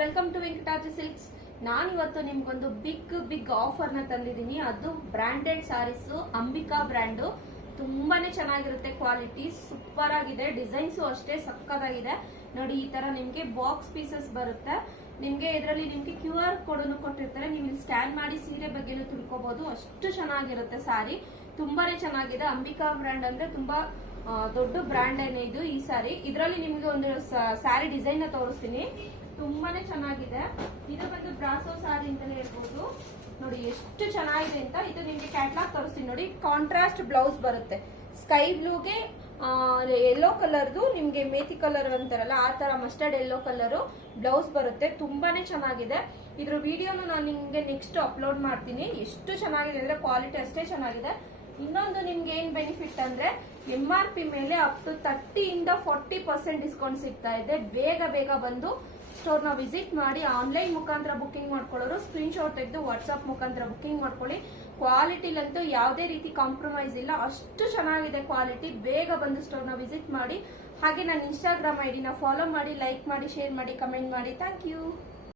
Welcome to Venkatadri silks. ನಾನು ಇವತ್ತು ನಿಮ್ಗೊಂದು ಬಿಗ್ ಆಫರ್ ನ ತಂದಿದ್ದೀನಿ. ಅದು ಬ್ರಾಂಡೆಡ್ ಸಾರೀಸ್, ಅಂಬಿಕಾ ಬ್ರ್ಯಾಂಡು. ತುಂಬಾನೇ ಚೆನ್ನಾಗಿರುತ್ತೆ, ಕ್ವಾಲಿಟಿ ಸೂಪರ್ ಆಗಿದೆ, ಡಿಸೈನ್ಸ್ ಅಷ್ಟೇ ಸಕ್ಕದಾಗಿದೆ. ನೋಡಿ, ಈ ತರ ನಿಮ್ಗೆ ಬಾಕ್ಸ್ ಪೀಸಸ್ ಬರುತ್ತೆ. ನಿಮ್ಗೆ ಇದರಲ್ಲಿ ನಿಮ್ಗೆ QR ಕೋಡ್ ಕೊಟ್ಟಿರ್ತಾರೆ. ನೀವು ಇಲ್ಲಿ ಸ್ಕ್ಯಾನ್ ಮಾಡಿ ಸೀರೆ ಬಗ್ಗೆನೂ ತಿಳ್ಕೊಬಹುದು. ಅಷ್ಟು ಚೆನ್ನಾಗಿರುತ್ತೆ ಸಾರಿ, ತುಂಬಾನೇ ಚೆನ್ನಾಗಿದೆ. ಅಂಬಿಕಾ ಬ್ರ್ಯಾಂಡ್ ಅಂದ್ರೆ ತುಂಬಾ ದೊಡ್ಡ ಬ್ರ್ಯಾಂಡ್ ಏನೇ ಇದು. ಈ ಸಾರಿ ಇದರಲ್ಲಿ ನಿಮ್ಗೆ ಒಂದು ಸ್ಯಾರಿ ಡಿಸೈನ್ ನ ತೋರಿಸ್ತೀನಿ. ತುಂಬಾನೇ ಚೆನ್ನಾಗಿದೆ. ಇದು ಬಂದು ಬ್ರಾಸೋ ಸಾರಿ ಅಂತಾನೆ ಹೇಳ್ಬೋದು. ನೋಡಿ ಎಷ್ಟು ಚೆನ್ನಾಗಿದೆ ಅಂತ. ಇದು ನಿಮ್ಗೆ ಕ್ಯಾಟ್ಲಾಗ್ ತೋರಿಸ್ತೀನಿ ನೋಡಿ. ಕಾಂಟ್ರಾಸ್ಟ್ ಬ್ಲೌಸ್ ಬರುತ್ತೆ. ಸ್ಕೈ ಬ್ಲೂಗೆ ಯೆಲ್ಲೋ ಕಲರ್ದು, ನಿಮ್ಗೆ ಮೇಥಿ ಕಲರ್ ಅಂತಾರಲ್ಲ ಆ ತರ ಮಸ್ಟರ್ಡ್ ಯೆಲ್ಲೋ ಕಲರ್ ಬ್ಲೌಸ್ ಬರುತ್ತೆ. ತುಂಬಾನೇ ಚೆನ್ನಾಗಿದೆ. ಇದ್ರ ವಿಡಿಯೋನು ನಾನು ನಿಮ್ಗೆ ನೆಕ್ಸ್ಟ್ ಅಪ್ಲೋಡ್ ಮಾಡ್ತೀನಿ. ಎಷ್ಟು ಚೆನ್ನಾಗಿದೆ ಅಂದ್ರೆ ಕ್ವಾಲಿಟಿ ಅಷ್ಟೇ ಚೆನ್ನಾಗಿದೆ. ಇನ್ನೊಂದು ನಿಮ್ಗೆ ಏನ್ ಬೆನಿಫಿಟ್ ಅಂದ್ರೆ MRP ಮೇಲೆ ಅಪ್ ಟು 30 ಇಂದ 40% ಡಿಸ್ಕೌಂಟ್ ಸಿಗ್ತಾ ಇದೆ. ಬೇಗ ಬಂದು ಸ್ಟೋರ್ ನ ವಿಸಿಟ್ ಮಾಡಿ. ಆನ್ಲೈನ್ ಮುಖಾಂತರ ಬುಕಿಂಗ್ ಮಾಡ್ಕೊಳ್ಳೋರು ಸ್ಕ್ರೀನ್ ಶಾಟ್ ತೆಗೆದು ವಾಟ್ಸ್ಆಪ್ ಮುಖಾಂತರ ಬುಕಿಂಗ್ ಮಾಡ್ಕೊಳ್ಳಿ. ಕ್ವಾಲಿಟಿಲಂತೂ ಯಾವುದೇ ರೀತಿ ಕಾಂಪ್ರಮೈಸ್ ಇಲ್ಲ, ಅಷ್ಟು ಚೆನ್ನಾಗಿದೆ ಕ್ವಾಲಿಟಿ. ಬೇಗ ಬಂದು ಸ್ಟೋರ್ ನ ವಿಸಿಟ್ ಮಾಡಿ. ಹಾಗೆ ನನ್ನ Instagram ID ನ ಫಾಲೋ ಮಾಡಿ, ಲೈಕ್ ಮಾಡಿ, ಶೇರ್ ಮಾಡಿ, ಕಮೆಂಟ್ ಮಾಡಿ. Thank you.